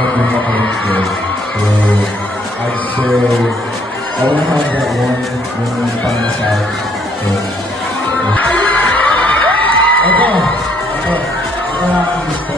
bakit yung makalinskid. So, I'd say, I to have that one, yung pang-massage. So, ito, ito, ito ang aking gusto.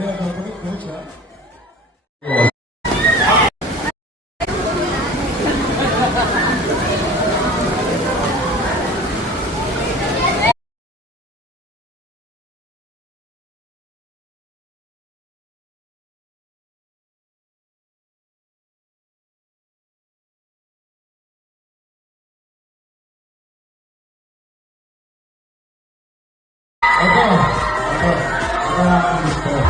Yeah, babalik ko. Ito, ito, ito ang aking gusto.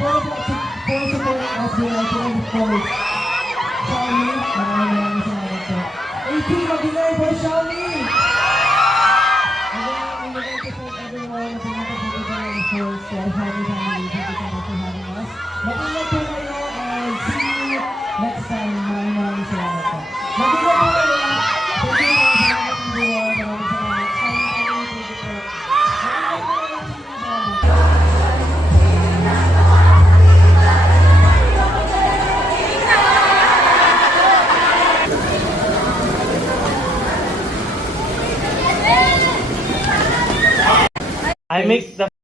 For the for support of the of course. Xiaomi, maraming maraming salamat po. 18 Mag-inay for Xiaomi! Again, we would like to thank everyone na and of to our family family. Thank you so much for having us. make the